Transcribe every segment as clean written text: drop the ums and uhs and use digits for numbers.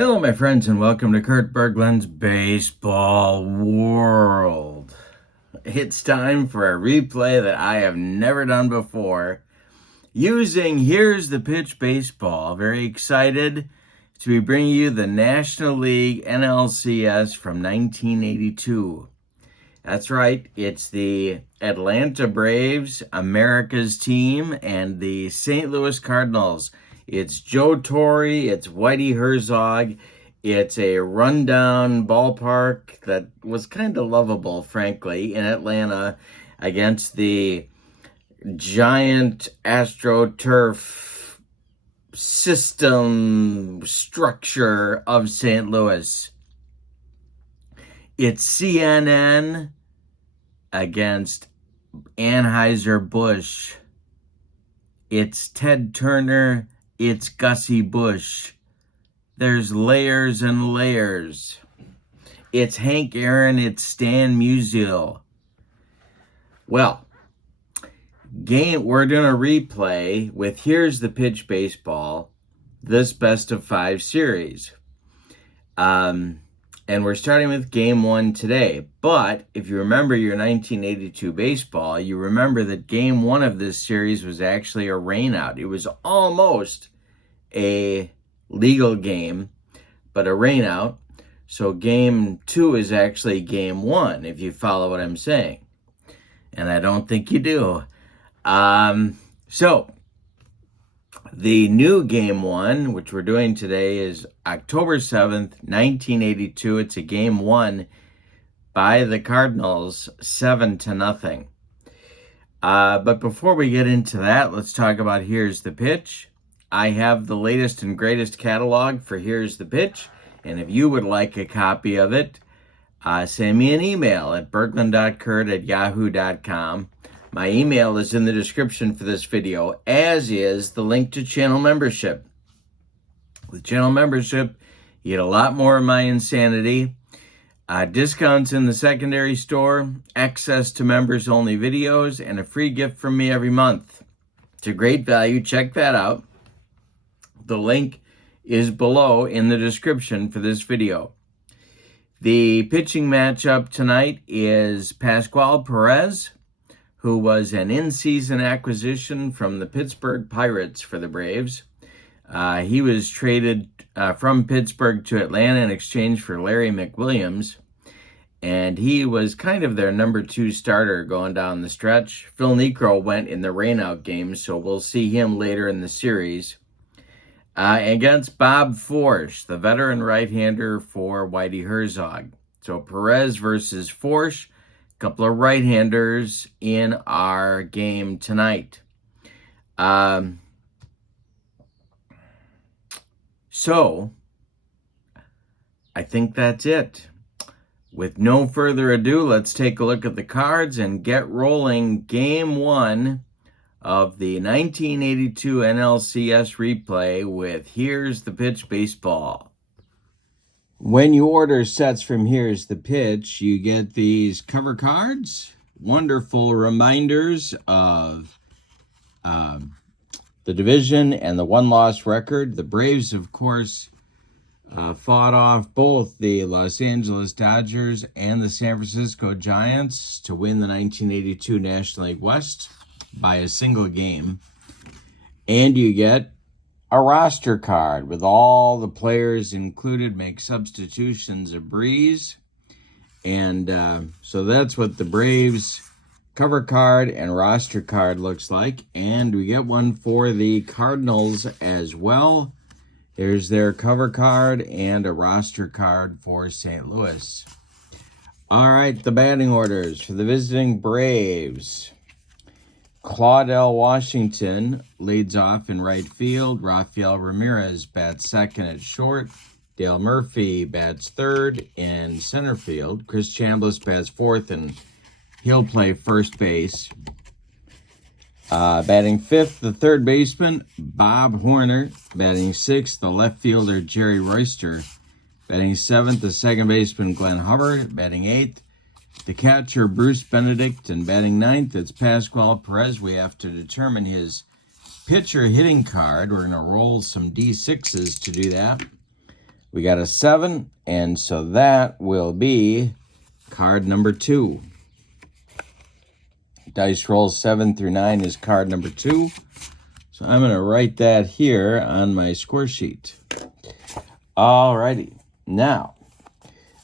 Hello, my friends, and welcome to Kurt Berglund's Baseball World. It's time for a replay that I have never done before using Here's the Pitch Baseball. Very excited to be bringing you the National League NLCS from 1982. That's right, it's the Atlanta Braves, America's team, and the St. Louis Cardinals. It's Joe Torre, it's Whitey Herzog. It's a rundown ballpark that was kind of lovable, frankly, in Atlanta against the giant AstroTurf system structure of St. Louis. It's CNN against Anheuser-Busch. It's Ted Turner. It's Gussie Busch. There's layers and layers. It's Hank Aaron. It's Stan Musial. Well, we're doing a replay with Here's the Pitch Baseball, this best of 5 series. And we're starting with game 1 today. But if you remember your 1982 baseball, you remember that game 1 of this series was actually a rainout. It was almost a legal game, but a rainout. So game 2 is actually game 1, if you follow what I'm saying. And I don't think you do. So the new game 1, which we're doing today, is October 7th, 1982. It's a game 1 by the Cardinals, 7-0. But before we get into that, let's talk about Here's the Pitch. I have the latest and greatest catalog for Here's the Pitch, and if you would like a copy of it, send me an email at berglund.kurt@yahoo.com. My email is in the description for this video, as is the link to channel membership. With channel membership, you get a lot more of my insanity, discounts in the secondary store, access to members-only videos, and a free gift from me every month. It's a great value. Check that out. The link is below in the description for this video. The pitching matchup tonight is Pascual Perez, who was an in-season acquisition from the Pittsburgh Pirates for the Braves. He was traded from Pittsburgh to Atlanta in exchange for Larry McWilliams, and he was kind of their number 2 starter going down the stretch. Phil Niekro went in the rainout game, so we'll see him later in the series. Against Bob Forsch, the veteran right-hander for Whitey Herzog. So Perez versus Forsch. Couple of right-handers in our game tonight. So, I think that's it. With no further ado, let's take a look at the cards and get rolling game 1 of the 1982 NLCS replay with Here's the Pitch Baseball. When you order sets from Here's the Pitch, you get these cover cards, wonderful reminders of the division and the one-loss record. The Braves, of course, fought off both the Los Angeles Dodgers and the San Francisco Giants to win the 1982 National League West by a single game. And you get a roster card with all the players included, make substitutions a breeze. And so that's what the Braves cover card and roster card looks like. And we get one for the Cardinals as well. Here's their cover card and a roster card for St. Louis. All right, the batting orders for the visiting Braves. Claudel Washington leads off in right field. Rafael Ramirez bats second at short. Dale Murphy bats third in center field. Chris Chambliss bats fourth, and he'll play first base. Batting fifth, the third baseman, Bob Horner. Batting sixth, the left fielder, Jerry Royster. Batting seventh, the second baseman, Glenn Hubbard. Batting eighth, the catcher, Bruce Benedict. And batting ninth, it's Pascual Perez. We have to determine his pitcher hitting card. We're going to roll some D6s to do that. We got a 7, and so that will be card number 2. Dice rolls 7 through 9 is card number 2. So I'm going to write that here on my score sheet. Alrighty. Now,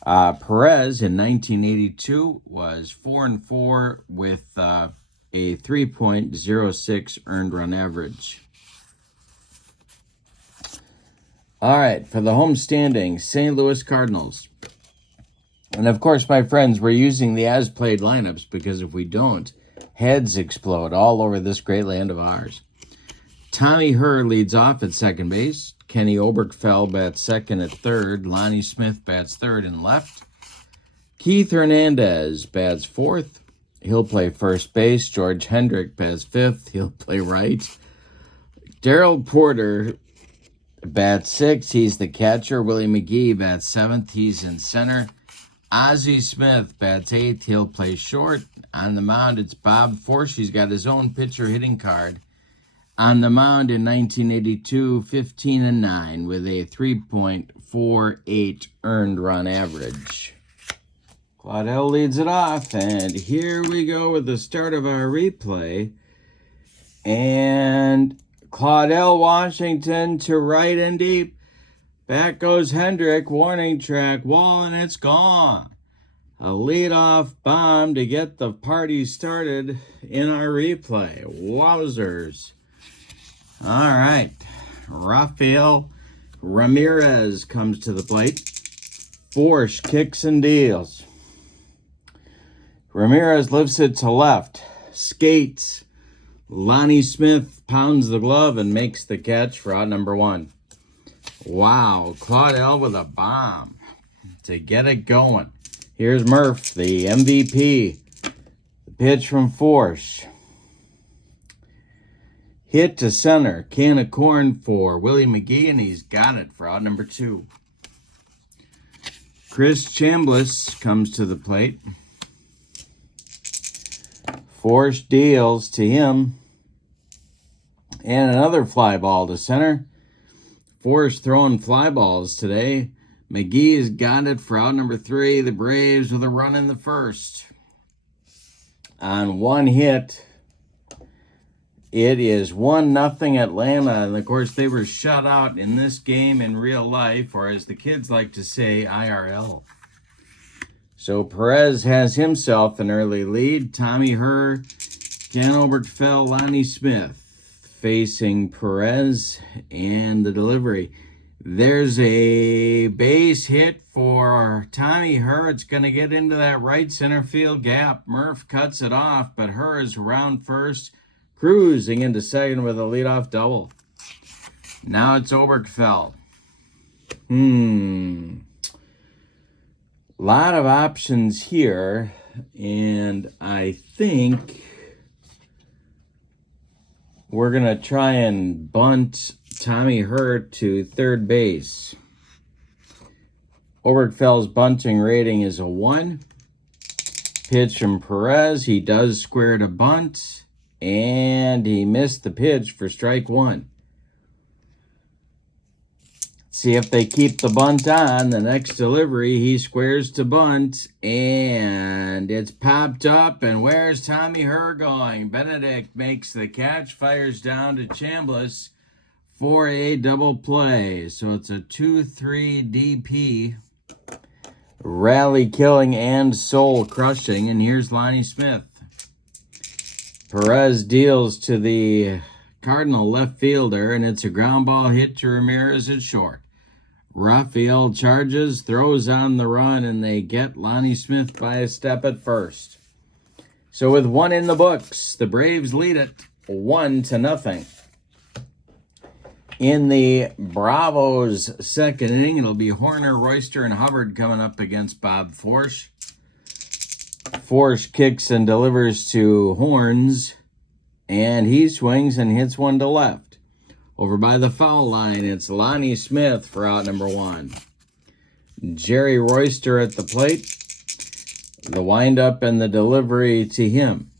Perez in 1982 was 4-4 with a 3.06 earned run average. All right, for the home standings, St. Louis Cardinals. And of course, my friends, we're using the as-played lineups because if we don't, heads explode all over this great land of ours. Tommy Herr leads off at second base. Kenny Oberkfell bats second at third. Lonnie Smith bats third and left. Keith Hernandez bats fourth. He'll play first base. George Hendrick bats fifth. He'll play right. Darrell Porter bats sixth. He's the catcher. Willie McGee bats seventh. He's in center. Ozzie Smith bats eighth. He'll play short. On the mound, it's Bob Forsch. He's got his own pitcher hitting card. On the mound in 1982, 15-9 with a 3.48 earned run average. Claudel leads it off, and here we go with the start of our replay. And Claudel Washington to right and deep. Back goes Hendrick, warning track, wall, and it's gone. A leadoff bomb to get the party started in our replay. Wowzers. All right, Rafael Ramirez comes to the plate. Forsch kicks and deals. Ramirez lifts it to left. Skates. Lonnie Smith pounds the glove and makes the catch for out number 1. Wow, Claudel with a bomb to get it going. Here's Murph, the MVP. The pitch from Forsch. Hit to center, can of corn for Willie McGee, and he's got it for out number 2. Chris Chambliss comes to the plate. Forsch deals to him. And another fly ball to center. Forsch throwing fly balls today. McGee's got it for out number 3. The Braves with a run in the first. On one hit, it is 1-0 Atlanta. And of course, they were shut out in this game in real life, or as the kids like to say, IRL. So Perez has himself an early lead. Tommy Herr, Ken Oberkfell, Lonnie Smith facing Perez, and the delivery. There's a base hit for Tommy Herr. It's going to get into that right center field gap. Murph cuts it off, but Herr is around first, cruising into second with a leadoff double. Now it's Oberkfell. Lot of options here, and I think we're going to try and bunt Tommy Herr to third base. Oberkfell's bunting rating is a 1. Pitch from Perez. He does square to bunt, and he missed the pitch for strike 1. See if they keep the bunt on. The next delivery, he squares to bunt, and it's popped up, and where's Tommy Herr going? Benedict makes the catch, fires down to Chambliss for a double play. So it's a 2-3 DP. Rally killing and soul crushing, and here's Lonnie Smith. Perez deals to the Cardinal left fielder, and it's a ground ball hit to Ramirez at short. Rafael charges, throws on the run, and they get Lonnie Smith by a step at first. So with 1 in the books, the Braves lead it 1-0. In the Bravos' second inning, it'll be Horner, Royster, and Hubbard coming up against Bob Forsch. Forsch kicks and delivers to Horns, and he swings and hits one to left. Over by the foul line, it's Lonnie Smith for out number 1. Jerry Royster at the plate. The windup and the delivery to him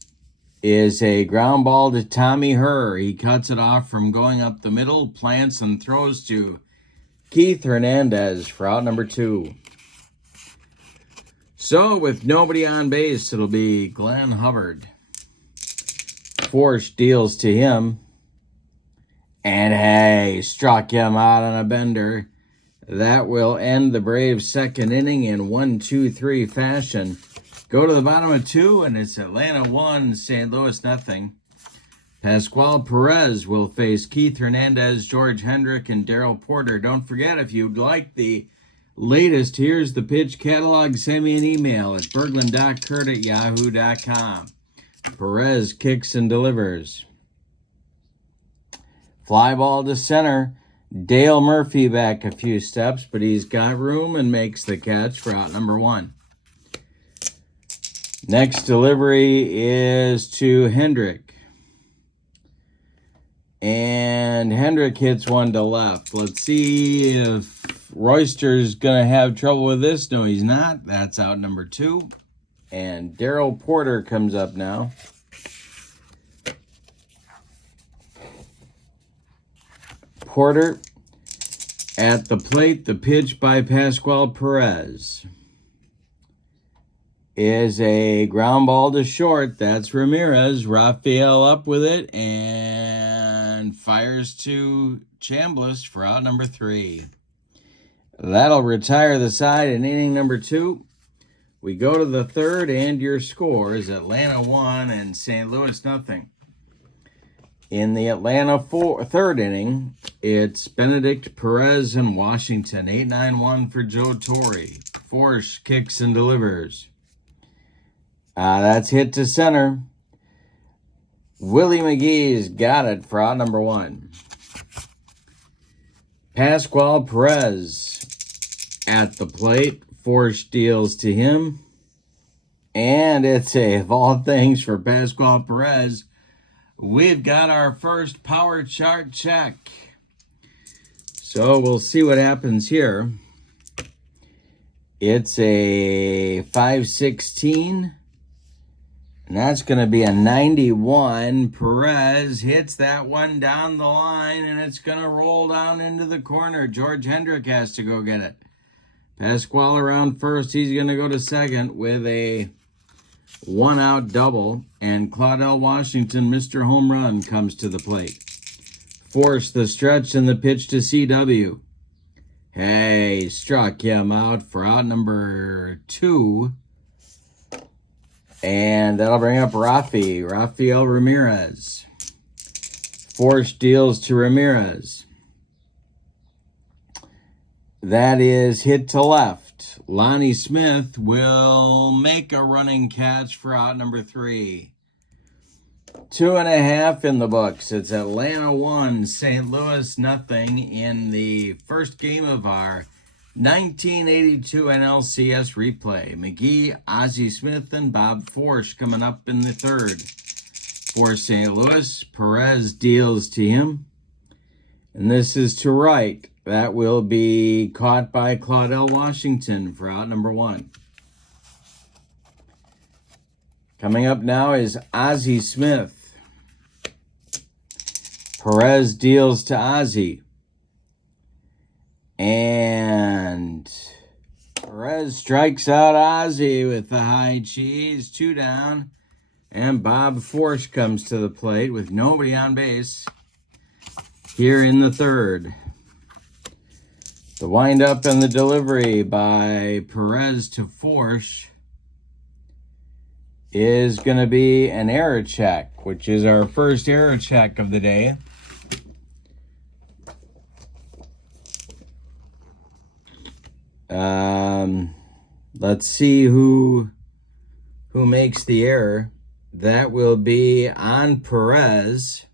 is a ground ball to Tommy Herr. He cuts it off from going up the middle, plants and throws to Keith Hernandez for out number 2. So with nobody on base, it'll be Glenn Hubbard. Forsch deals to him. And hey, struck him out on a bender. That will end the Braves' second inning in 1-2-3 fashion. Go to the bottom of 2, and it's Atlanta 1, St. Louis nothing. Pascual Perez will face Keith Hernandez, George Hendrick, and Darrell Porter. Don't forget, if you'd like the latest Here's the Pitch catalog, send me an email at berglund.kurt@yahoo.com. Perez kicks and delivers. Fly ball to center. Dale Murphy back a few steps, but he's got room and makes the catch for out number 1. Next delivery is to Hendrick. And Hendrick hits one to left. Let's see if Royster's going to have trouble with this. No, he's not. That's out number 2. And Darrell Porter comes up now. Porter at the plate. The pitch by Pascual Perez is a ground ball to short. That's Ramirez. Rafael up with it and fires to Chambliss for out number 3. That'll retire the side in inning number 2. We go to the third, and your score is Atlanta 1 and St. Louis nothing. In the Atlanta third inning, it's Benedict, Perez, and Washington. 8-9-1 for Joe Torre. Forsch kicks and delivers. That's hit to center. Willie McGee's got it for out number 1. Pascual Perez at the plate. Forsch deals to him. And it's of all things for Pascual Perez, we've got our first power chart check. So we'll see what happens here. It's a 516. And that's going to be a 91. Perez hits that one down the line, and it's going to roll down into the corner. George Hendrick has to go get it. Pascual around first. He's going to go to second with a one-out double. And Claudell Washington, Mr. Home Run, comes to the plate. Force the stretch and the pitch to CW. Hey, struck him out for out number 2. And that'll bring up Rafael Ramirez. Forsch deals to Ramirez. That is hit to left. Lonnie Smith will make a running catch for out number 3. 2.5 in the books. It's Atlanta 1, St. Louis nothing in the first game of our 1982 NLCS replay. McGee, Ozzie Smith, and Bob Forsch coming up in the third. For St. Louis, Perez deals to him. And this is to right. That will be caught by Claudell Washington for out number 1. Coming up now is Ozzie Smith. Perez deals to Ozzie. And Perez strikes out Ozzie with the high cheese. 2 down. And Bob Forsch comes to the plate with nobody on base here in the third. The windup and the delivery by Perez to Forsch is going to be an error check, which is our first error check of the day. Let's see who makes the error. That will be on Perez.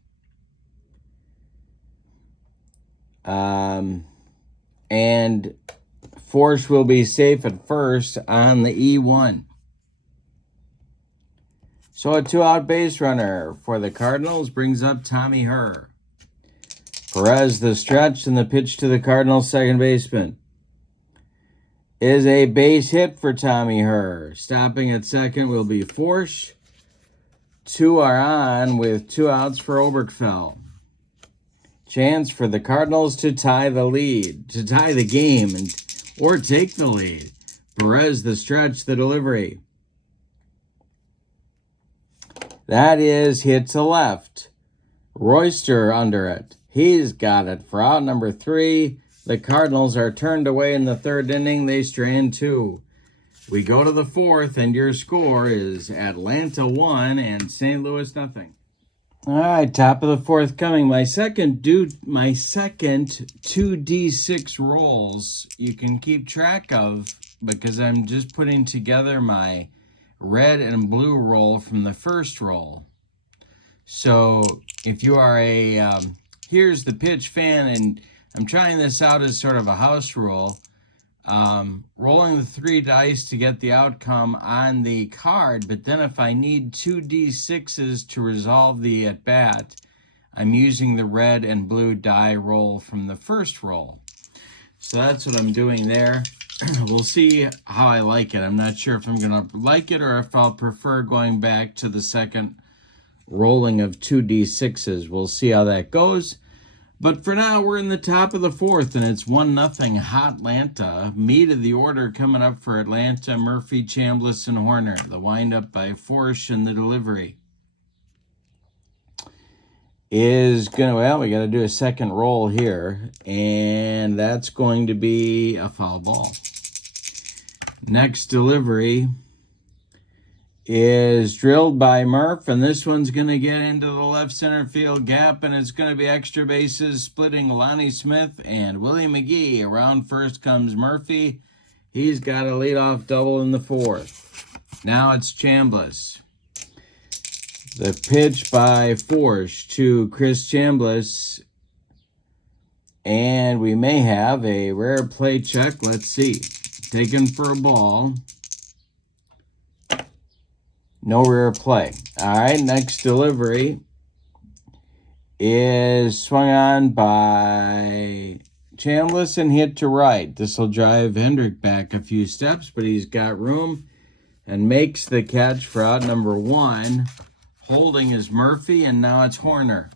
And Forsch will be safe at first on the E1. So a 2-out base runner for the Cardinals brings up Tommy Herr. Perez the stretch and the pitch to the Cardinals second baseman is a base hit for Tommy Herr. Stopping at second will be Forsch. 2 are on with 2 outs for Oberkfell. Chance for the Cardinals to tie the game, or take the lead. Perez, the stretch, the delivery. That is hit to left. Royster under it. He's got it for out number 3. The Cardinals are turned away in the 3rd inning. They strand 2. We go to the 4th, and your score is Atlanta 1 and St. Louis nothing. All right, top of the 4th coming. My second 2D6 rolls you can keep track of because I'm just putting together my red and blue roll from the first roll. So if you are a here's the pitch fan, and I'm trying this out as sort of a house rule, rolling the 3 dice to get the outcome on the card, but then if I need 2d6s to resolve the at-bat, I'm using the red and blue die roll from the first roll. So that's what I'm doing there. We'll see how I like it. I'm not sure if I'm going to like it or if I'll prefer going back to the second rolling of 2d6s. We'll see how that goes. But for now, we're in the top of the 4th, and it's 1-0 hot Atlanta. Meat of the order coming up for Atlanta: Murphy, Chambliss, and Horner. The windup by Forsch, and the delivery is going to, well, we got to do a second roll here, and that's going to be a foul ball. Next delivery is drilled by Murph, and this one's going to get into the left center field gap, and it's going to be extra bases, splitting Lonnie Smith and Willie McGee. Around first comes Murphy. He's got a leadoff double in the 4th. Now it's Chambliss. The pitch by Forsch to Chris Chambliss, and we may have a rare play check. Let's see. Taken for a ball. No rare play. All right, next delivery is swung on by Chambliss and hit to right. This will drive Hendrick back a few steps, but he's got room and makes the catch for out number 1. Holding is Murphy, and now it's Horner.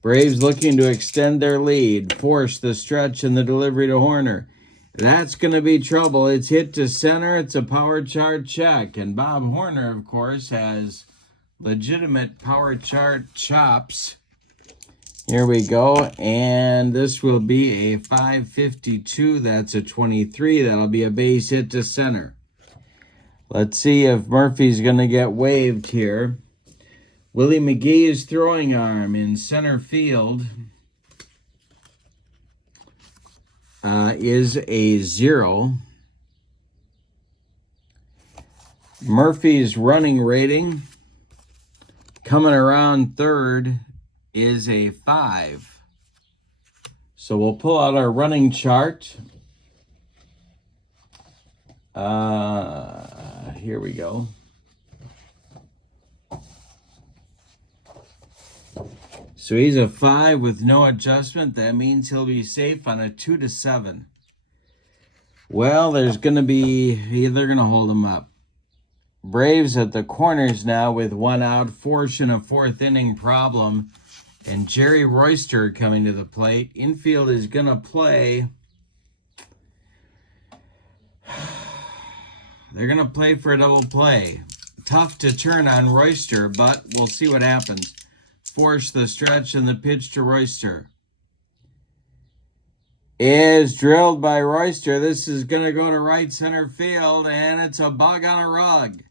Braves looking to extend their lead. Force the stretch and the delivery to Horner. That's going to be trouble. It's hit to center. It's a power chart check. And Bob Horner, of course, has legitimate power chart chops. Here we go. And this will be a 552. That's a 23. That'll be a base hit to center. Let's see if Murphy's going to get waived here. Willie McGee's throwing arm in center field is a 0. Murphy's running rating coming around third is a 5. So we'll pull out our running chart. Here we go. So he's a 5 with no adjustment. That means he'll be safe on a 2-7. Well, there's going to be, they're going to hold him up. Braves at the corners now with 1 out. Forsch in a 4th inning problem. And Jerry Royster coming to the plate. Infield is going to play. They're going to play for a double play. Tough to turn on Royster, but we'll see what happens. Force the stretch, and the pitch to Royster is drilled by Royster. This is going to go to right center field, and it's a bug on a rug.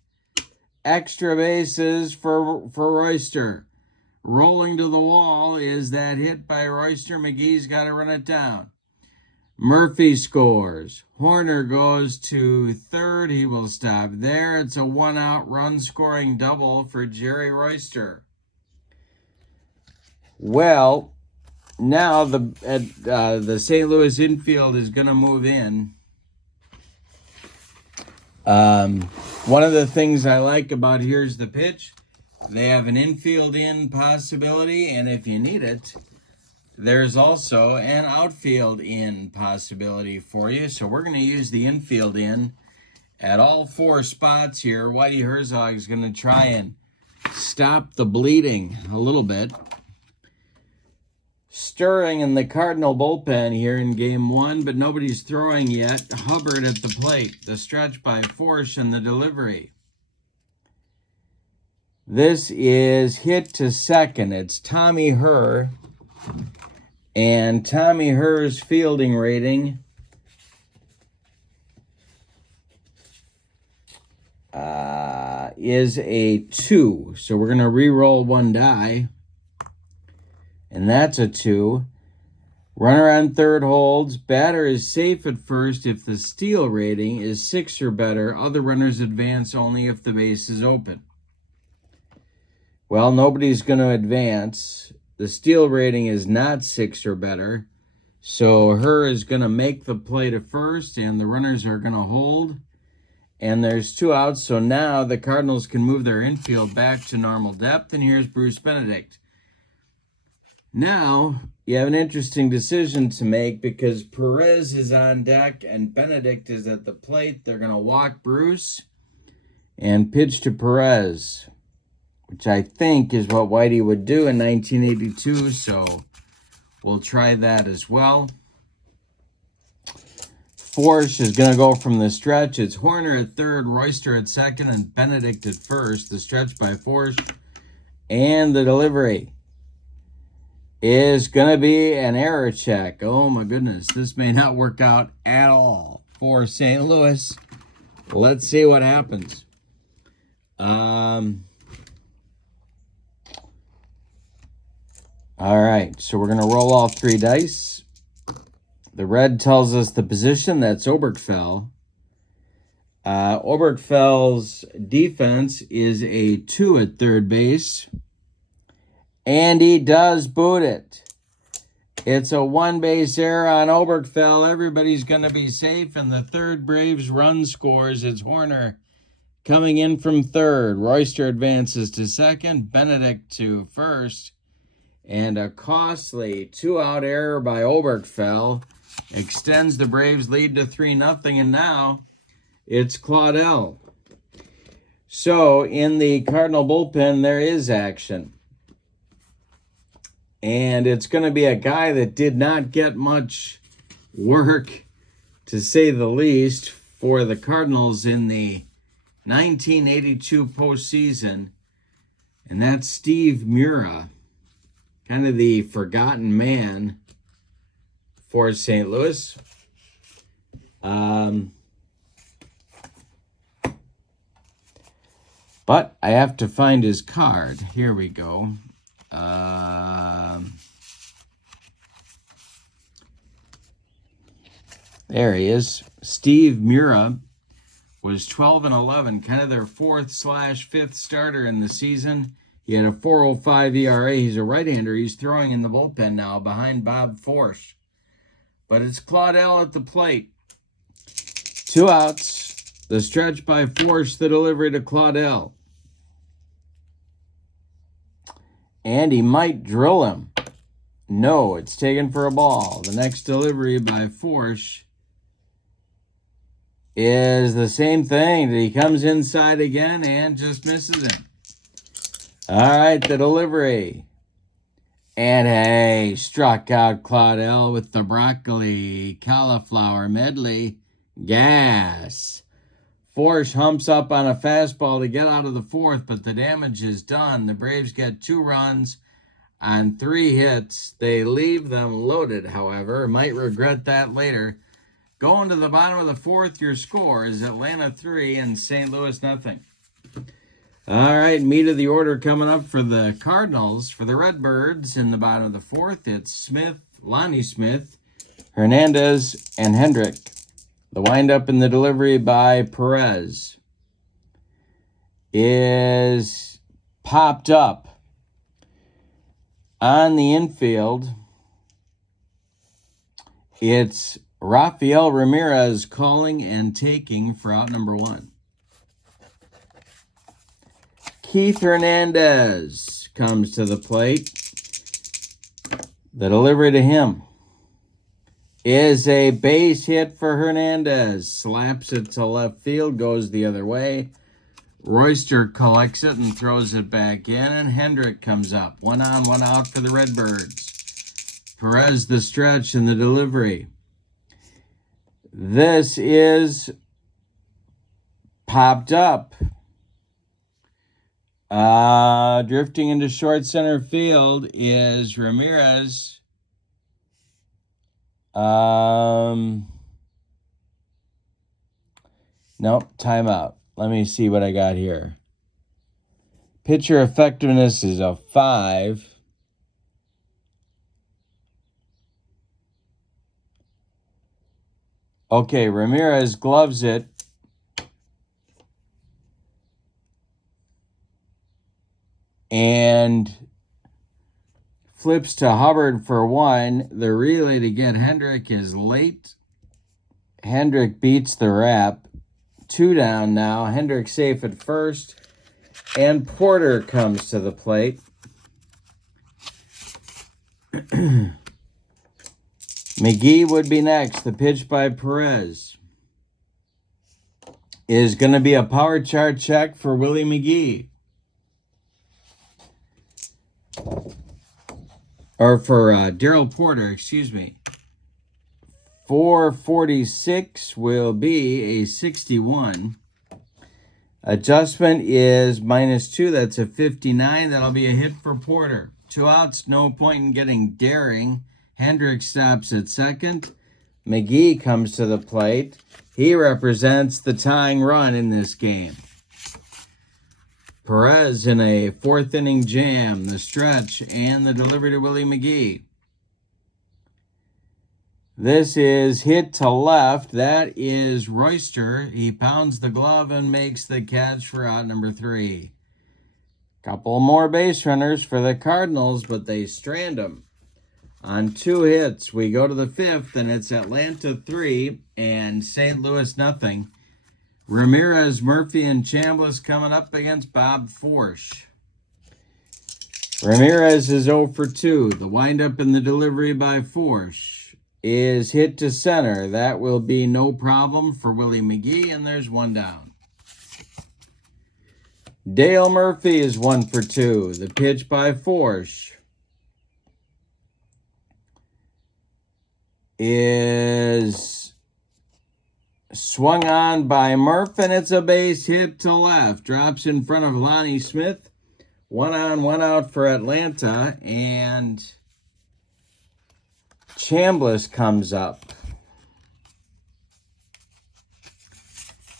Extra bases for Royster. Rolling to the wall is that hit by Royster. McGee's got to run it down. Murphy scores. Horner goes to third. He will stop there. It's a 1-out run-scoring double for Jerry Royster. Well, now the St. Louis infield is going to move in. One of the things I like about Here's the Pitch, they have an infield in possibility, and if you need it, there's also an outfield in possibility for you. So we're going to use the infield in at all 4 spots here. Whitey Herzog is going to try and stop the bleeding a little bit. stirring in the Cardinal bullpen here in game one, but nobody's throwing yet. Hubbard at the plate. The stretch by Forsch and the delivery. This is hit to second. It's Tommy Herr. And Tommy Herr's fielding rating is a 2. So we're going to re-roll one die. And that's a 2. Runner on third holds. Batter is safe at first if the steal rating is 6 or better. Other runners advance only if the base is open. Well, nobody's going to advance. The steal rating is not 6 or better. So Herr is going to make the play to first, and the runners are going to hold. And there's 2 outs, so now the Cardinals can move their infield back to normal depth, and here's Bruce Benedict. Now, you have an interesting decision to make because Perez is on deck and Benedict is at the plate. They're going to walk Bruce and pitch to Perez, which I think is what Whitey would do in 1982, so we'll try that as well. Forsch is going to go from the stretch. It's Horner at third, Royster at second, and Benedict at first. The stretch by Forsch. And the delivery is going to be an error check. Oh, my goodness. This may not work out at all for St. Louis. Let's see what happens. All right, so we're going to roll all 3 dice. The red tells us the position. That's Oberkfell. Oberkfell's defense is a 2 at third base. And he does boot it. It's a 1-base error on Oberkfell. Everybody's going to be safe. And the third Braves run scores. It's Horner coming in from third. Royster advances to second. Benedict to first. And a costly 2-out error by Oberkfell extends the Braves' lead to 3-0, and now it's Claudel. So in the Cardinal bullpen, there is action. And it's going to be a guy that did not get much work, to say the least, for the Cardinals in the 1982 postseason, and that's Steve Mura. Kind of the forgotten man for St. Louis. But I have to find his card. Here we go. There he is. Steve Mura was 12-11, kind of their 4th/5th starter in the season. He had a 4.05 ERA. He's a right-hander. He's throwing in the bullpen now behind Bob Forsch. But it's Claudel at the plate. 2 outs. The stretch by Forsch, the delivery to Claudel. And he might drill him. No, it's taken for a ball. The next delivery by Forsch is the same thing. He comes inside again and just misses him. All right, the delivery. And hey, struck out Claudel with the broccoli cauliflower medley. Gas. Forsch humps up on a fastball to get out of the 4th, but the damage is done. The Braves get 2 runs on 3 hits. They leave them loaded, however. Might regret that later. Going to the bottom of the 4th, your score is Atlanta 3 and St. Louis 0. All right, meat of the order coming up for the Cardinals. For the Redbirds in the bottom of the 4th, it's Smith, Lonnie Smith, Hernandez, and Hendrick. The windup in the delivery by Perez is popped up on the infield. It's Rafael Ramirez calling and taking for out number 1. Keith Hernandez comes to the plate. The delivery to him is a base hit for Hernandez. Slaps it to left field, goes the other way. Royster collects it and throws it back in, and Hendrick comes up. 1 on, 1 out for the Redbirds. Perez the stretch and the delivery. This is popped up. Drifting into short center field is Ramirez. Nope, timeout. Let me see what I got here. Pitcher effectiveness is a 5. Okay, Ramirez gloves it. And flips to Hubbard for 1. The relay to get Hendrick is late. Hendrick beats the wrap. 2 down now. Hendrick safe at first. And Porter comes to the plate. McGee would be next. The pitch by Perez is going to be a power chart check for Willie McGee. Or for Daryl Porter, excuse me. 446 will be a 61. Adjustment is -2. That's a 59. That'll be a hit for Porter. 2 outs, no point in getting daring. Hendrick stops at second. McGee comes to the plate. He represents the tying run in this game. Perez in a 4th inning jam, the stretch, and the delivery to Willie McGee. This is hit to left. That is Royster. He pounds the glove and makes the catch for out number 3. Couple more base runners for the Cardinals, but they strand them. On 2 hits, we go to the 5th, and it's Atlanta 3 and St. Louis nothing. Ramirez, Murphy, and Chambliss coming up against Bob Forsch. Ramirez is 0 for 2. The windup in the delivery by Forsch is hit to center. That will be no problem for Willie McGee, and there's 1 down. Dale Murphy is 1 for 2. The pitch by Forsch is swung on by Murph, and it's a base hit to left. Drops in front of Lonnie Smith. 1 on, 1 out for Atlanta, and Chambliss comes up.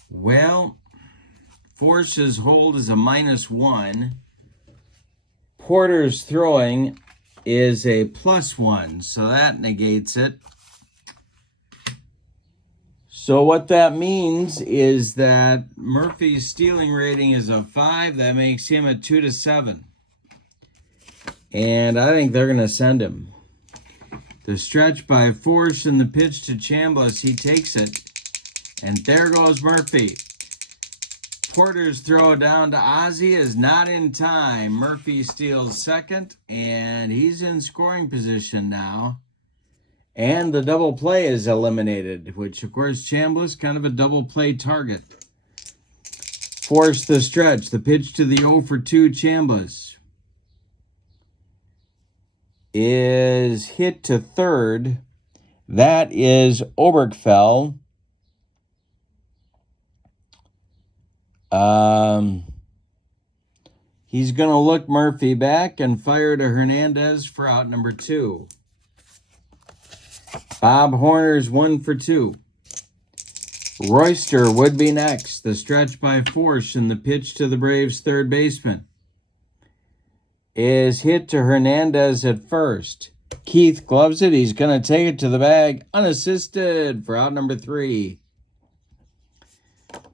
Well, Forsch's hold is a -1. Porter's throwing is a +1, so that negates it. So what that means is that Murphy's stealing rating is a 5. That makes him a 2-7. And I think they're going to send him. The stretch by Forsch and the pitch to Chambliss. He takes it. And there goes Murphy. Porter's throw down to Ozzie is not in time. Murphy steals second, and he's in scoring position now. And the double play is eliminated, which, of course, Chambliss, kind of a double play target. Force the stretch. The pitch to the 0 for 2 Chambliss is hit to third. That is Oberkfell. He's going to look Murphy back and fire to Hernandez for out number 2. Bob Horner's 1 for 2. Royster would be next. The stretch by Forsch and the pitch to the Braves' third baseman is hit to Hernandez at first. Keith gloves it. He's going to take it to the bag unassisted for out number 3.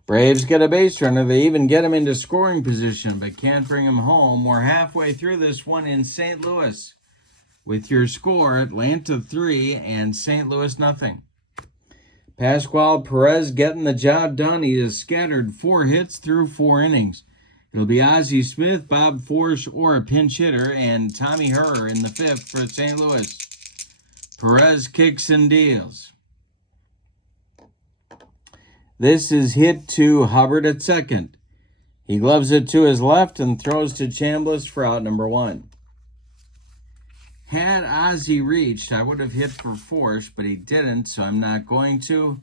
Braves get a base runner. They even get him into scoring position, but can't bring him home. We're halfway through this one in St. Louis with your score, Atlanta 3 and St. Louis nothing. Pascual Perez getting the job done. He has scattered 4 hits through 4 innings. It'll be Ozzie Smith, Bob Forsch, or a pinch hitter, and Tommy Herr in the 5th for St. Louis. Perez kicks and deals. This is hit to Hubbard at second. He gloves it to his left and throws to Chambliss for out number 1. Had Ozzie reached, I would have hit for Forsch, but he didn't, so I'm not going to.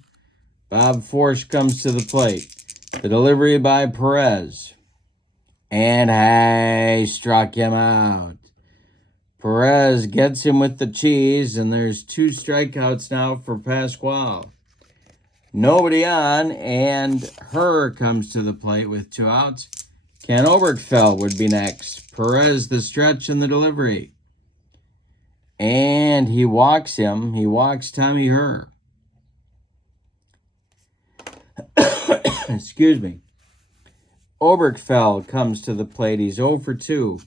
Bob Forsch comes to the plate. The delivery by Perez. And I struck him out. Perez gets him with the cheese, and there's 2 strikeouts now for Pasquale. Nobody on, and Herr comes to the plate with 2 outs. Ken Oberkfell would be next. Perez the stretch and the delivery. And he walks him. He walks Tommy Herr. Excuse me. Oberkfell comes to the plate. He's 0 for 2.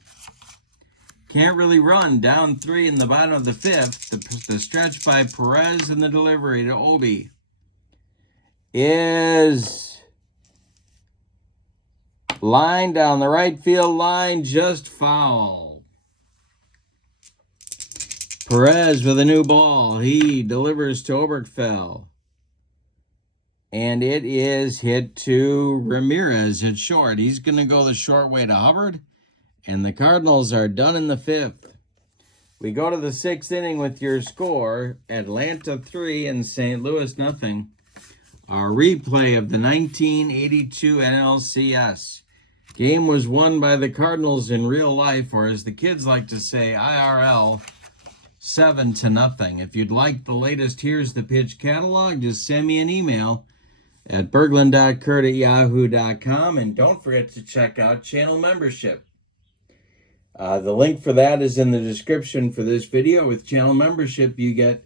Can't really run. Down 3 in the bottom of the 5th. The stretch by Perez and the delivery to Obi is line down the right field line, just foul. Perez with a new ball. He delivers to Oberkfell. And it is hit to Ramirez at short. He's going to go the short way to Hubbard. And the Cardinals are done in the 5th. We go to the 6th inning with your score. Atlanta 3 and St. Louis nothing. Our replay of the 1982 NLCS. Game was won by the Cardinals in real life, or as the kids like to say, IRL, 7-0. If you'd like the latest Here's the Pitch catalog, just send me an email at berglund.kurt@yahoo.com, and don't forget to check out channel membership. The link for that is in the description for this video. With channel membership, you get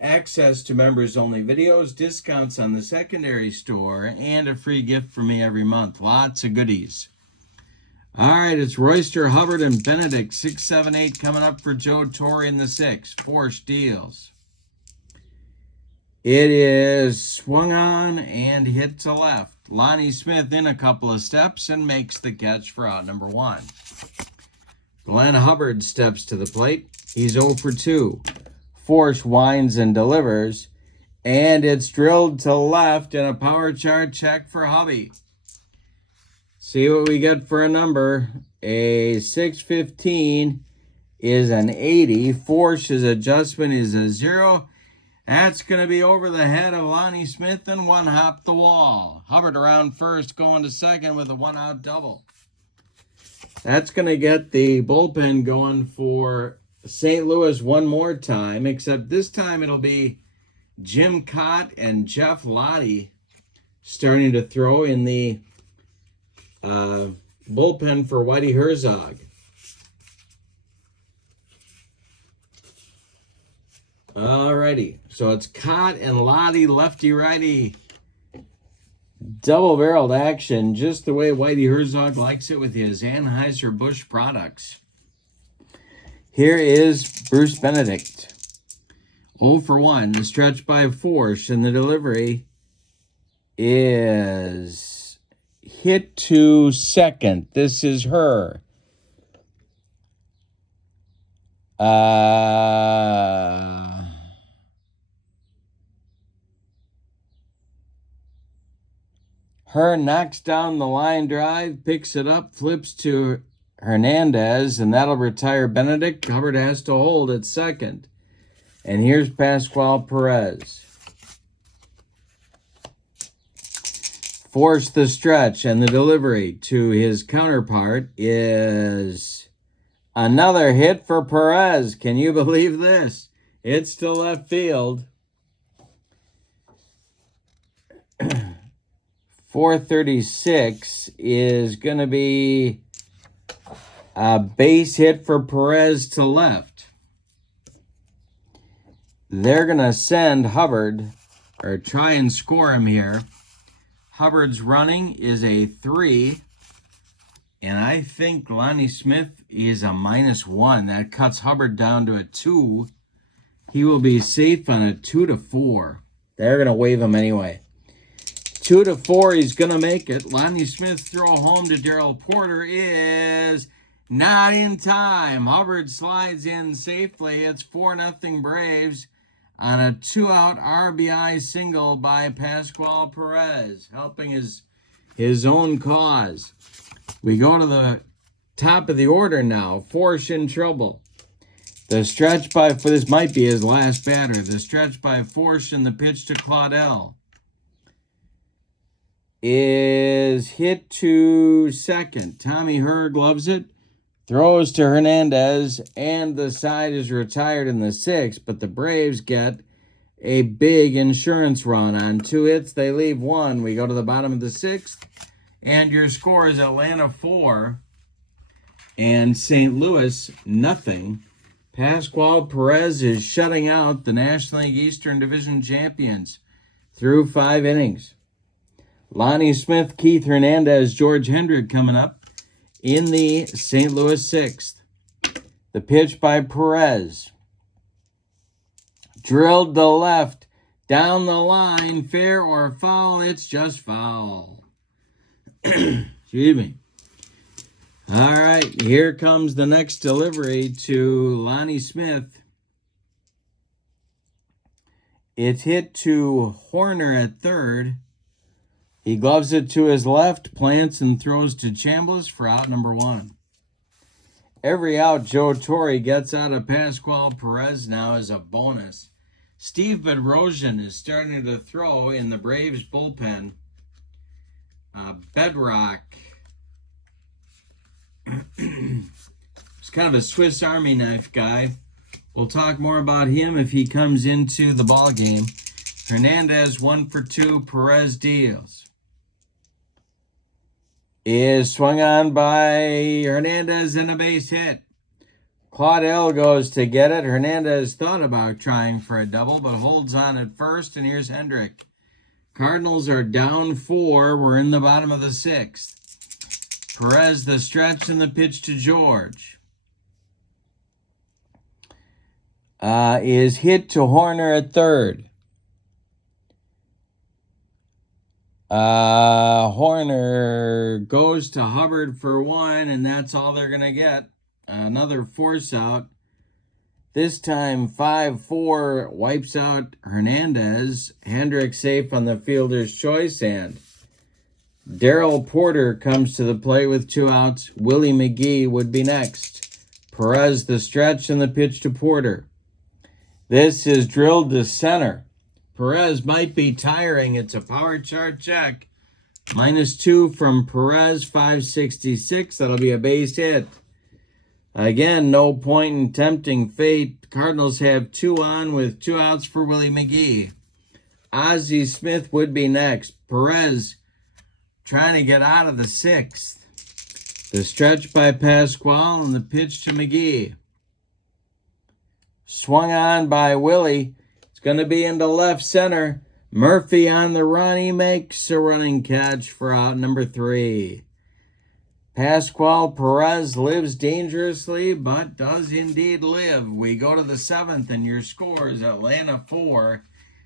access to members-only videos, discounts on the secondary store, and a free gift from me every month. Lots of goodies. All right, it's Royster, Hubbard, and Benedict. 6, 7, 8 coming up for Joe Torre in the 6th. Forsch deals. It is swung on and hit to left. Lonnie Smith in a couple of steps and makes the catch for out number 1. Glenn Hubbard steps to the plate. He's 0 for 2. Forsch winds and delivers, and it's drilled to left in a power chart check for Hubby. See what we get for a number. A 615 is an 80. Forsch's adjustment is a 0. That's going to be over the head of Lonnie Smith and 1 hop the wall. Hubbard around first, going to second with a 1-out double. That's going to get the bullpen going for St. Louis one more time, except this time it'll be Jim Cott and Jeff Lottie starting to throw in the bullpen for Whitey Herzog. Alrighty, so it's Cott and Lottie, lefty-righty. Double-barreled action, just the way Whitey Herzog likes it with his Anheuser-Busch products. Here is Bruce Benedict. 0 for 1. The stretch by Forsch, and the delivery is hit to second. This is her. Her knocks down the line drive, picks it up, flips to Hernandez, and that'll retire Benedict. Hubbard has to hold at second. And here's Pasquale Perez. Force the stretch, and the delivery to his counterpart is another hit for Perez. Can you believe this? It's to left field. 436 is going to be a base hit for Perez to left. They're going to send Hubbard, or try and score him here. Hubbard's running is a 3. And I think Lonnie Smith is a -1. That cuts Hubbard down to a 2. He will be safe on a 2-4. They're going to waive him anyway. 2-4, he's going to make it. Lonnie Smith's throw home to Darrell Porter is not in time. Hubbard slides in safely. It's 4-0 Braves on a 2-out RBI single by Pasquale Perez, helping his own cause. We go to the top of the order now. Forsch in trouble. The stretch by, for this might be his last batter. The stretch by Forsch and the pitch to Claudel is hit to second. Tommy Herr gloves it, throws to Hernandez, and the side is retired in the sixth, but the Braves get a big insurance run. On 2 hits, they leave 1. We go to the bottom of the sixth, and your score is Atlanta 4 and St. Louis nothing. Pascual Perez is shutting out the National League Eastern Division champions through 5 innings. Lonnie Smith, Keith Hernandez, George Hendrick coming up in the St. Louis sixth. The pitch by Perez. Drilled to left, down the line, fair or foul, it's just foul. Excuse me. All right, here comes the next delivery to Lonnie Smith. It's hit to Horner at third. He gloves it to his left, plants and throws to Chambliss for out number 1. Every out Joe Torre gets out of Pascual Perez now is a bonus. Steve Bedrosian is starting to throw in the Braves bullpen. Bedrock. He's kind of a Swiss Army knife guy. We'll talk more about him if he comes into the ball game. Hernandez 1 for 2. Perez deals. Is swung on by Hernandez and a base hit. Claudel goes to get it. Hernandez thought about trying for a double, but holds on at first, and here's Hendrick. Cardinals are down 4. We're in the bottom of the sixth. Perez, the stretch, and the pitch to George. Is hit to Horner at third. Horner goes to Hubbard for 1, and that's all they're going to get. Another force out. This time 5-4 wipes out Hernandez. Hendrick safe on the fielder's choice, and Darrell Porter comes to the plate with 2 outs. Willie McGee would be next. Perez the stretch and the pitch to Porter. This is drilled to center. Perez might be tiring. It's a power chart check. -2 from Perez, 566. That'll be a base hit. Again, no point in tempting fate. Cardinals have 2 on with 2 outs for Willie McGee. Ozzie Smith would be next. Perez trying to get out of the sixth. The stretch by Pascual and the pitch to McGee. Swung on by Willie. It's going to be into left center. Murphy on the run. He makes a running catch for out number 3. Pascual Perez lives dangerously, but does indeed live. We go to the 7th, and your score is Atlanta 4,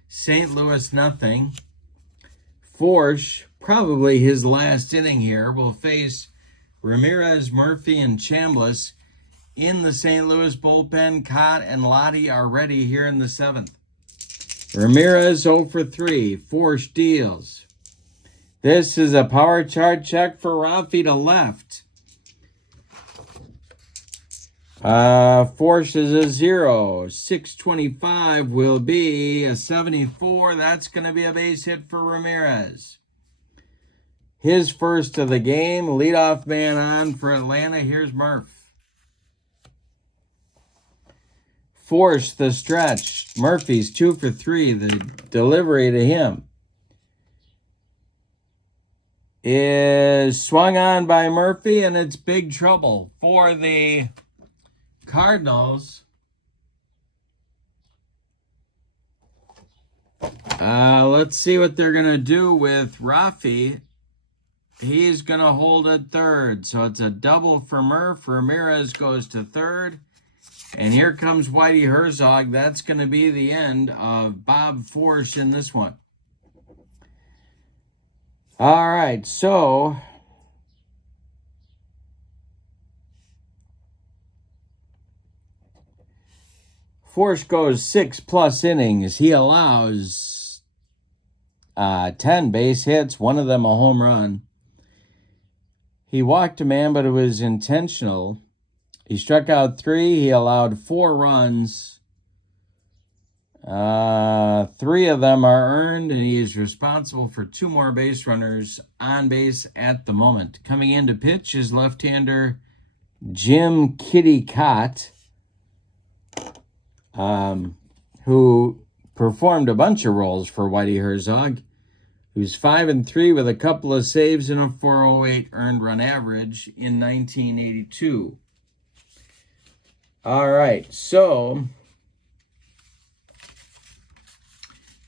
St. Louis nothing. Forsch, probably his last inning here, will face Ramirez, Murphy, and Chambliss in the St. Louis bullpen. Cott and Lottie are ready here in the 7th. Ramirez 0 for 3. Forsch deals. This is a power chart check for Rafi to left. Forsch is a 0. 625 will be a 74. That's going to be a base hit for Ramirez. His first of the game. Leadoff man on for Atlanta. Here's Murph. Forsch the stretch. Murphy's 2 for 3. The delivery to him is swung on by Murphy, and it's big trouble for the Cardinals. Let's see what they're going to do with Rafi. He's going to hold at third, so it's a double for Murph. Ramirez goes to third, and here comes Whitey Herzog. That's going to be the end of Bob Forsch in this one. All right, so Forsch goes 6+ innings. He allows 10 base hits, one of them a home run. He walked a man, but it was intentional. He struck out 3. He allowed 4 runs. 3 of them are earned, and he is responsible for 2 more base runners on base at the moment. Coming in to pitch is left-hander Jim Kitty Cott, who performed a bunch of roles for Whitey Herzog, who's 5-3 with a couple of saves and a 408 earned run average in 1982. All right, so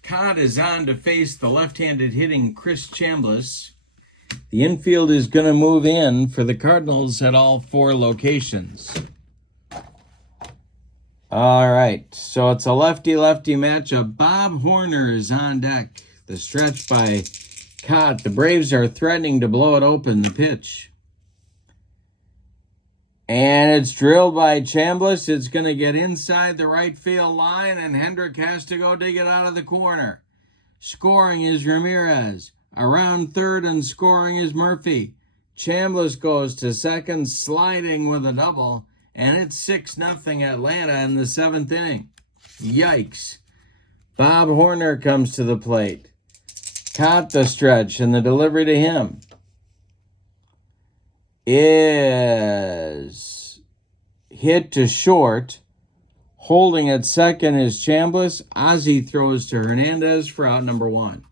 Cott is on to face the left-handed hitting Chris Chambliss. The infield is going to move in for the Cardinals at all 4 locations. All right, so it's a lefty-lefty matchup. Bob Horner is on deck. The stretch by Cott. The Braves are threatening to blow it open, the pitch. And it's drilled by Chambliss. It's going to get inside the right field line, and Hendrick has to go dig it out of the corner. Scoring is Ramirez. Around third and scoring is Murphy. Chambliss goes to second, sliding with a double, and it's 6-0 Atlanta in the 7th inning. Yikes. Bob Horner comes to the plate. Caught the stretch, and the delivery to him is hit to short. Holding at second is Chambliss. Ozzie throws to Hernandez for out number 1.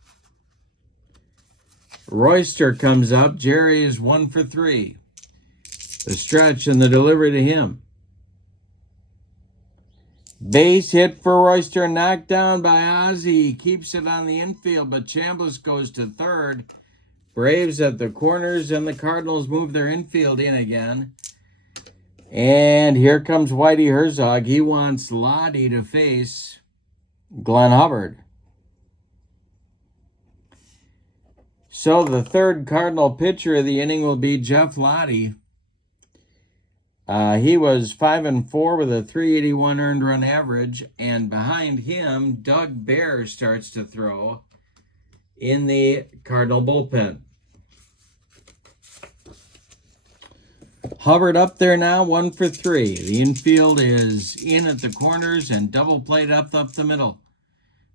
Royster comes up. Jerry is 1 for 3. The stretch and the delivery to him. Base hit for Royster, knocked down by Ozzie. He keeps it on the infield, but Chambliss goes to third. Braves at the corners, and the Cardinals move their infield in again. And here comes Whitey Herzog. He wants Lottie to face Glenn Hubbard. So the third Cardinal pitcher of the inning will be Jeff Lottie. He was 5-4 with a 381 earned run average, and behind him, Doug Bear starts to throw in the Cardinal bullpen. Hubbard up there now, 1 for 3. The infield is in at the corners and double played up the middle.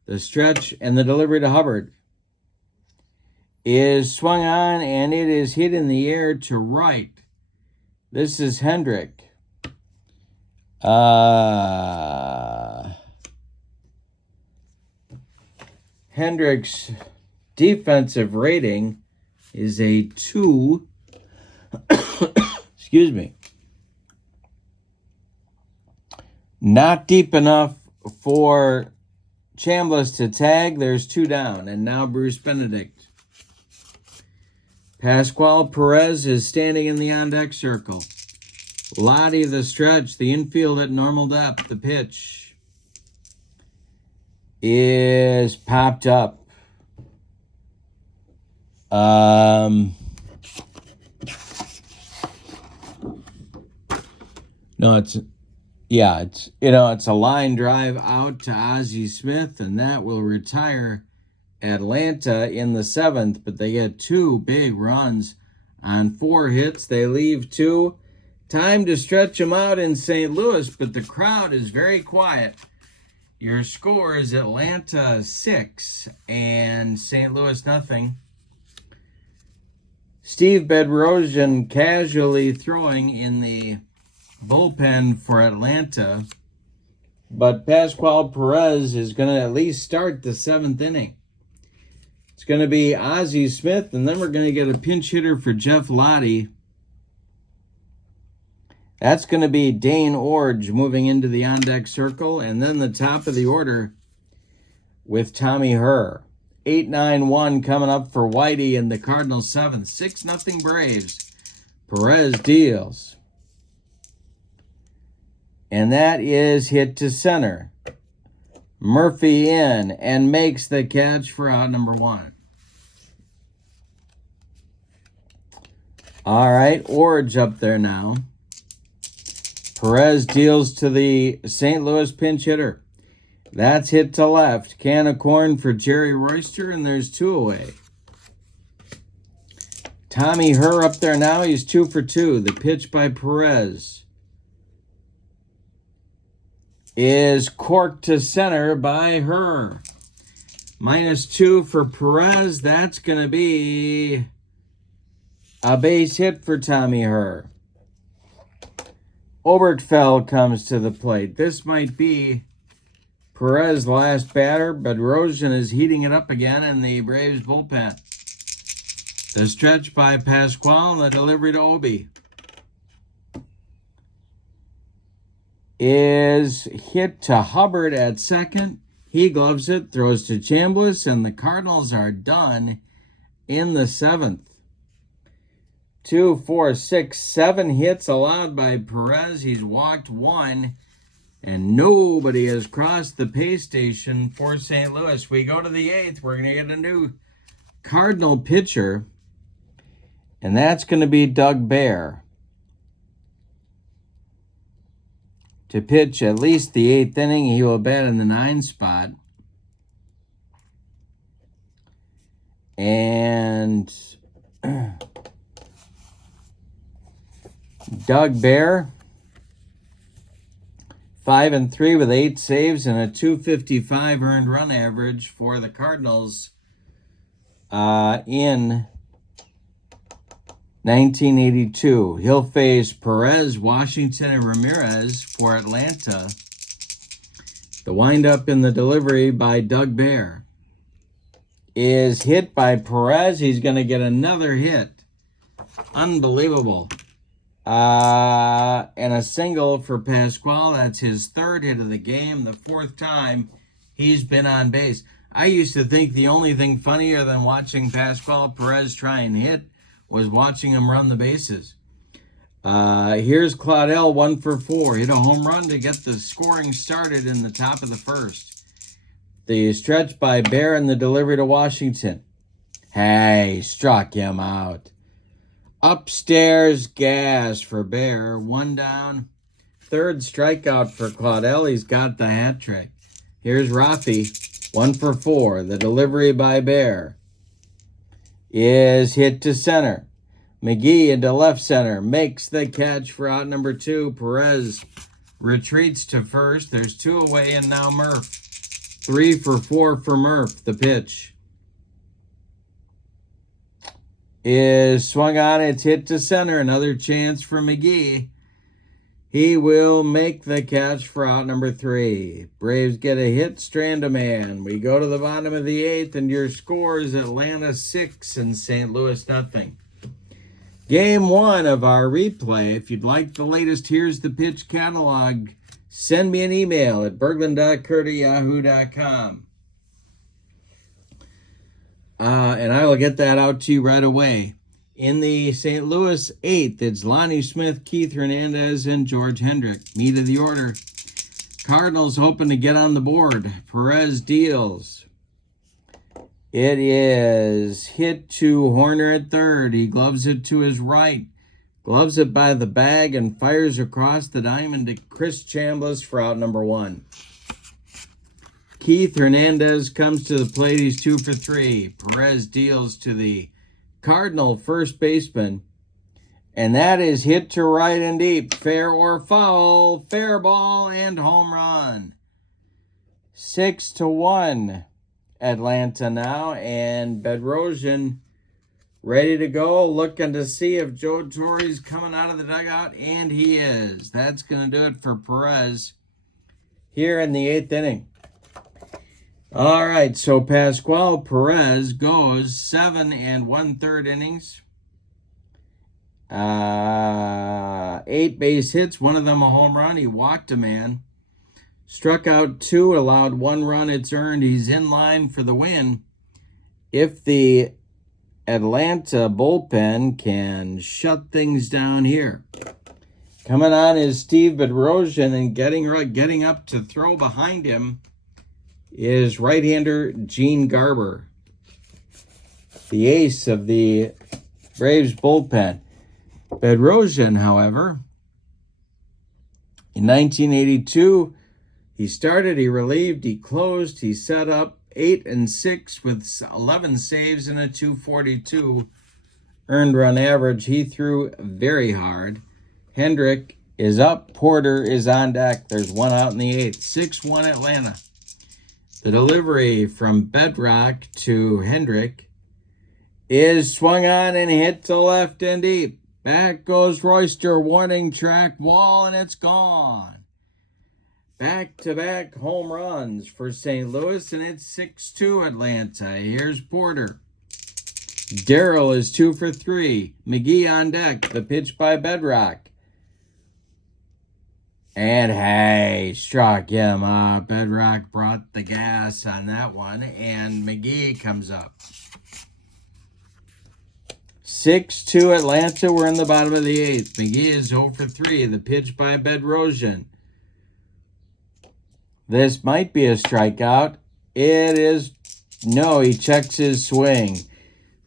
The stretch and the delivery to Hubbard is swung on, and it is hit in the air to right. This is Hendrick. Hendrick's defensive rating is a 2. Excuse me. Not deep enough for Chambliss to tag. There's 2 down, and now Bruce Benedict. Pascual Perez is standing in the on-deck circle. Lottie the stretch, the infield at normal depth. The pitch is popped up. It's a line drive out to Ozzie Smith, and that will retire Atlanta in the 7th, but they get 2 big runs on 4 hits. They leave 2. Time to stretch them out in St. Louis, but the crowd is very quiet. Your score is Atlanta 6 and St. Louis nothing. Steve Bedrosian casually throwing in the bullpen for Atlanta, but Pascual Perez is going to at least start the 7th inning. It's going to be Ozzie Smith, and then we're going to get a pinch hitter for Jeff Lottie. That's going to be Dane Orge moving into the on-deck circle, and then the top of the order with Tommy Herr. 8-9-1 coming up for Whitey in the Cardinals 7th. 6-0 Braves. Perez deals. And that is hit to center. Murphy in and makes the catch for out number 1. All right, Orge up there now. Perez deals to the St. Louis pinch hitter. That's hit to left. Can of corn for Jerry Royster, and there's 2 away. Tommy Herr up there now. He's 2 for 2. The pitch by Perez is corked to center by her. -2 for Perez. That's going to be a base hit for Tommy Herr. Obertfeld comes to the plate. This might be Perez's last batter, but Rosen is heating it up again in the Braves bullpen. The stretch by Pasquale and the delivery to Obi is hit to Hubbard at second. He gloves it, throws to Chambliss, and the Cardinals are done in the 7th. 2, 4, 6, 7 hits allowed by Perez. He's walked 1, and nobody has crossed the pay station for St. Louis. We go to the 8th. We're going to get a new Cardinal pitcher, and that's going to be Doug Bear to pitch at least the 8th inning. He will bat in the 9 spot. And Doug Bear, 5-3 with 8 saves and a .255 earned run average for the Cardinals in 1982. He'll face Perez, Washington, and Ramirez for Atlanta. The windup in the delivery by Doug Bear is hit by Perez. He's going to get another hit. Unbelievable. And a single for Pasquale. That's his 3rd hit of the game, the 4th time he's been on base. I used to think the only thing funnier than watching Pasquale Perez try and hit was watching him run the bases. Here's Claudel, 1 for 4. Hit a home run to get the scoring started in the top of the 1st. The stretch by Bear and the delivery to Washington. Hey, struck him out. Upstairs gas for Bear. 1 down. 3rd strikeout for Claudel. He's got the hat trick. Here's Rafi, 1 for 4. The delivery by Bear is hit to center. McGee into left center. Makes the catch for out number 2. Perez retreats to first. There's 2 away, and now Murph. 3 for 4 for Murph. The pitch is swung on. It's hit to center. Another chance for McGee. He will make the catch for out number 3. Braves get a hit, strand a man. We go to the bottom of the 8th, and your score is Atlanta 6 and St. Louis nothing. Game 1 of our replay. If you'd like the latest Here's the Pitch catalog, send me an email at berglund.curt@yahoo.com. And I will get that out to you right away. In the St. Louis 8th, it's Lonnie Smith, Keith Hernandez, and George Hendrick. Meat of the order. Cardinals hoping to get on the board. Perez deals. It is hit to Horner at 3rd. He gloves it to his right. Gloves it by the bag and fires across the diamond to Chris Chambliss for out number 1. Keith Hernandez comes to the plate. He's 2 for 3. Perez deals to the Cardinal first baseman, and that is hit to right and deep. Fair or foul, fair ball, and home run. 6-1 Atlanta now, and Bedrosian ready to go, looking to see if Joe Torre's coming out of the dugout, and he is. That's going to do it for Perez here in the 8th inning. All right, so Pasquale Perez goes 7 1/3 innings. 8 base hits, 1 of them a home run. He walked a man. Struck out 2, allowed 1 run. It's earned. He's in line for the win. If the Atlanta bullpen can shut things down here. Coming on is Steve Bedrosian, and getting up to throw behind him is right-hander Gene Garber, the ace of the Braves bullpen. Bedrosian, however, in 1982, he started, he relieved, he closed, he set up 8-6 with 11 saves and a .242 earned run average. He threw very hard. Hendrick is up. Porter is on deck. There's one out in the 8th. 6-1 Atlanta. The delivery from Bedrock to Hendrick is swung on and hit to left and deep. Back goes Royster, warning track wall, and it's gone. Back-to-back home runs for St. Louis, and it's 6-2 Atlanta. Here's Porter. Darrell is 2 for 3. McGee on deck. The pitch by Bedrock. And hey, struck him. Bedrock brought the gas on that one, and McGee comes up. 6-2 Atlanta. We're in the bottom of the 8th. McGee is 0 for 3. The pitch by Bedrosian. This might be a strikeout. It is. No, he checks his swing.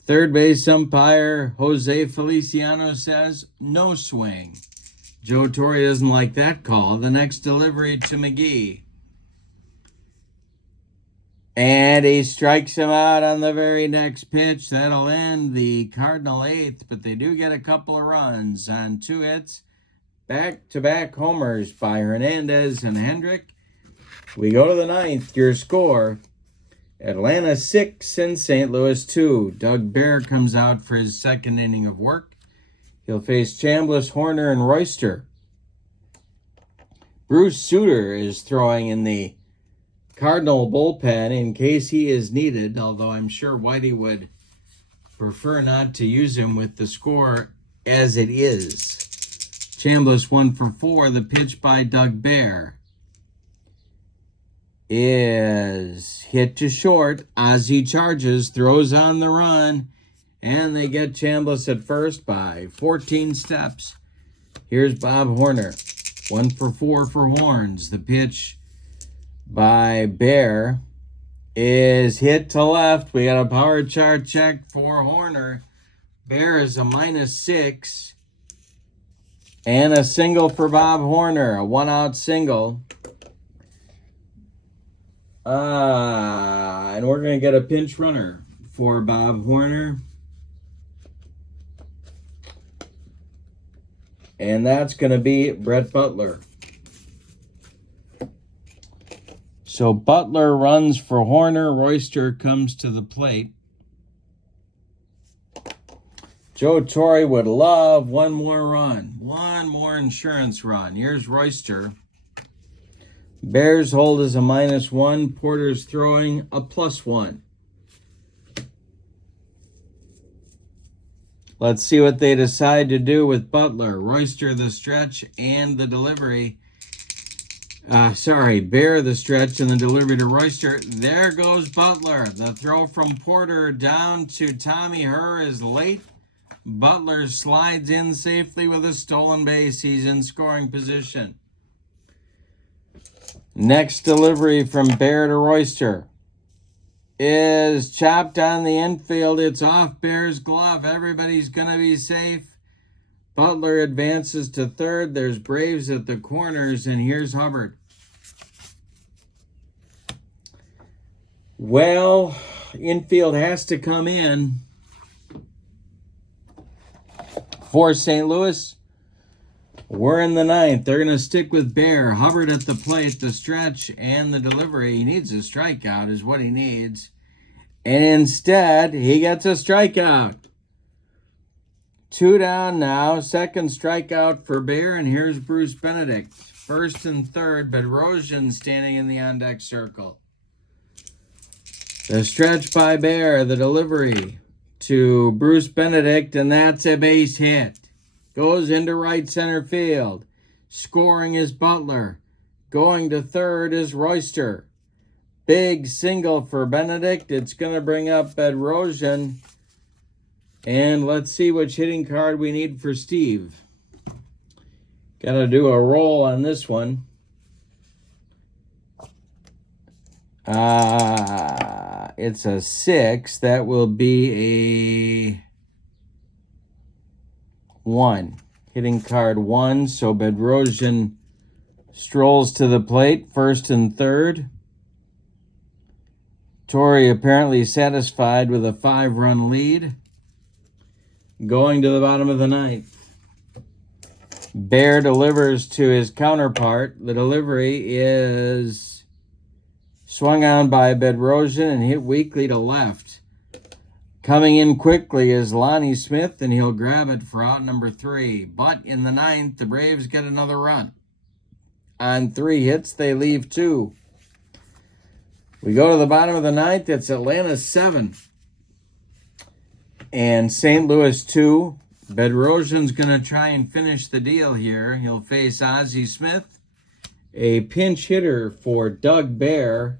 Third base umpire Jose Feliciano says no swing. Joe Torre doesn't like that call. The next delivery to McGee. And he strikes him out on the very next pitch. That'll end the Cardinal 8th, but they do get a couple of runs on 2 hits. Back-to-back homers by Hernandez and Hendrick. We go to the 9th. Your score, Atlanta 6 and St. Louis 2. Doug Bear comes out for his second inning of work. He'll face Chambliss, Horner, and Royster. Bruce Sutter is throwing in the Cardinal bullpen in case he is needed, although I'm sure Whitey would prefer not to use him with the score as it is. Chambliss 1 for 4. The pitch by Doug Bear is hit to short. Ozzie charges, throws on the run, and they get Chambliss at first by 14 steps. Here's Bob Horner. 1 for 4 for Horns. The pitch by Bear is hit to left. We got a power chart check for Horner. Bear is a -6. And a single for Bob Horner. A 1-out single. And we're going to get a pinch runner for Bob Horner. And that's going to be Brett Butler. So Butler runs for Horner. Royster comes to the plate. Joe Torre would love one more run. One more insurance run. Here's Royster. Bears hold is a -1. Porter's throwing a +1. Let's see what they decide to do with Butler. Royster the stretch and the delivery. Bear the stretch and the delivery to Royster. There goes Butler. The throw from Porter down to Tommy Herr is late. Butler slides in safely with a stolen base. He's in scoring position. Next delivery from Bear to Royster is chopped on the infield. It's off Bear's glove. Everybody's going to be safe. Butler advances to third. There's Braves at the corners, and here's Hubbard. Well, infield has to come in for St. Louis. We're in the 9th. They're going to stick with Bear. Hubbard at the plate, the stretch, and the delivery. He needs a strikeout is what he needs. And instead, he gets a strikeout. 2 down now. Second strikeout for Bear, and here's Bruce Benedict. First and third, Bedrosian standing in the on-deck circle. The stretch by Bear, the delivery to Bruce Benedict, and that's a base hit. Goes into right center field. Scoring is Butler. Going to third is Royster. Big single for Benedict. It's going to bring up Bedrosian. And let's see which hitting card we need for Steve. Got to do a roll on this one. It's a 6. That will be a 1. Hitting card 1. So Bedrosian strolls to the plate, first and third. Torre apparently satisfied with a 5-run lead. Going to the bottom of the 9th. Bear delivers to his counterpart. The delivery is swung on by Bedrosian and hit weakly to left. Coming in quickly is Lonnie Smith, and he'll grab it for out number 3. But in the 9th, the Braves get another run. On 3 hits, they leave 2. We go to the bottom of the 9th. It's Atlanta 7 and St. Louis 2. Bedrosian's going to try and finish the deal here. He'll face Ozzie Smith, a pinch hitter for Doug Bear.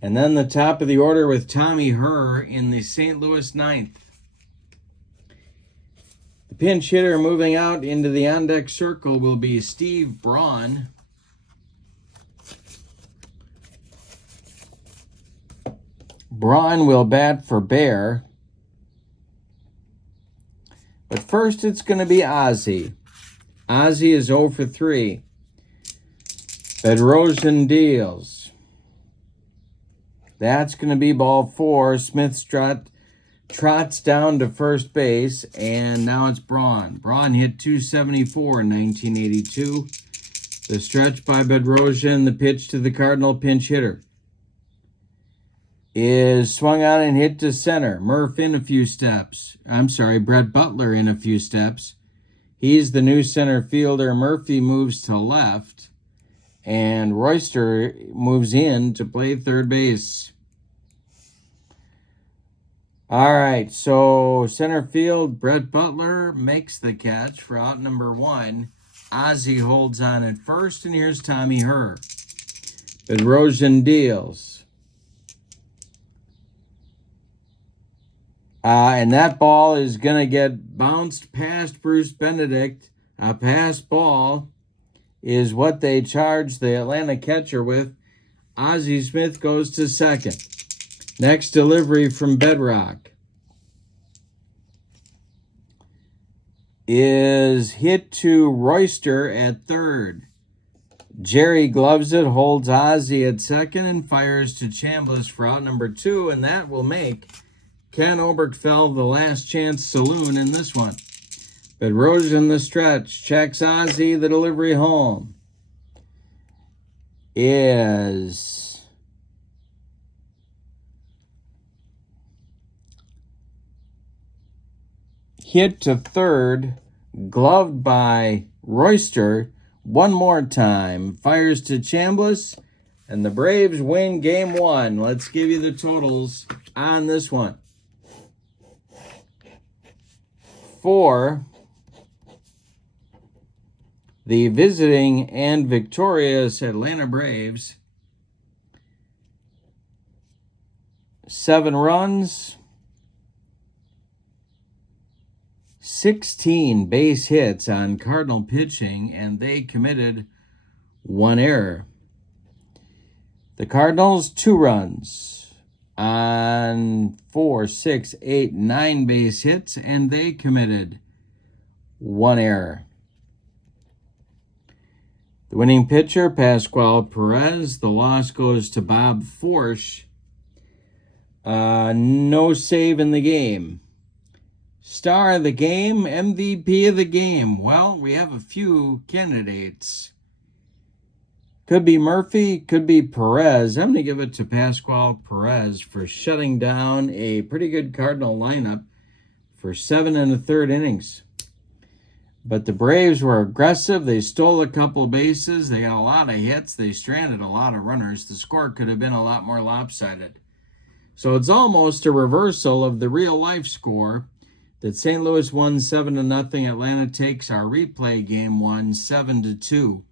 And then the top of the order with Tommy Herr in the St. Louis 9th. The pinch hitter moving out into the on-deck circle will be Steve Braun. Braun will bat for Bear. But first, it's going to be Ozzie. Ozzie is 0 for 3. Bedrosian deals. That's going to be ball 4. Smith trots down to first base, and now it's Braun. Braun hit .274 in 1982. The stretch by Bedrosian, the pitch to the Cardinal pinch hitter, is swung on and hit to center. Murph in a few steps. Brett Butler in a few steps. He's the new center fielder. Murphy moves to left, and Royster moves in to play third base. All right, so center field, Brett Butler makes the catch for out number 1. Ozzie holds on at first, and here's Tommy Herr. Bedrosian deals. And that ball is going to get bounced past Bruce Benedict. A pass ball is what they charge the Atlanta catcher with. Ozzie Smith goes to second. Next delivery from Bedrock is hit to Royster at third. Jerry gloves it, holds Ozzie at second, and fires to Chambliss for out number 2, and that will make Ken Oberkfell the last chance saloon in this one. Bedrosian the stretch, checks Ozzie, the delivery home is hit to third, gloved by Royster. One more time, fires to Chambliss, and the Braves win game 1. Let's give you the totals on this one. For the visiting and victorious Atlanta Braves, 7 runs, 16 base hits on Cardinal pitching, and they committed 1 error. The Cardinals, 2 runs on 4, 6, 8, 9 base hits, and they committed 1 error. The winning pitcher, Pascual Perez. The loss goes to Bob Forsch. No save in the game. Star of the game, MVP of the game. Well, we have a few candidates. Could be Murphy, could be Perez. I'm going to give it to Pascual Perez for shutting down a pretty good Cardinal lineup for 7 1/3 innings. But the Braves were aggressive. They stole a couple bases. They got a lot of hits. They stranded a lot of runners. The score could have been a lot more lopsided. So it's almost a reversal of the real-life score that St. Louis won 7-0. Atlanta takes our replay game 1 7-2.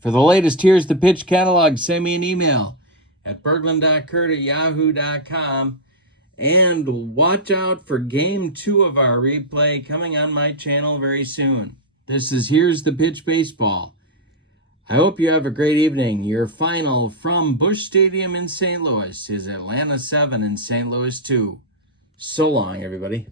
For the latest, here's the pitch catalog. Send me an email at berglund.kurt@yahoo.com. And watch out for game 2 of our replay coming on my channel very soon. This is Here's the Pitch Baseball. I hope you have a great evening. Your final from Busch Stadium in St. Louis is Atlanta 7 and St. Louis 2. So long, everybody.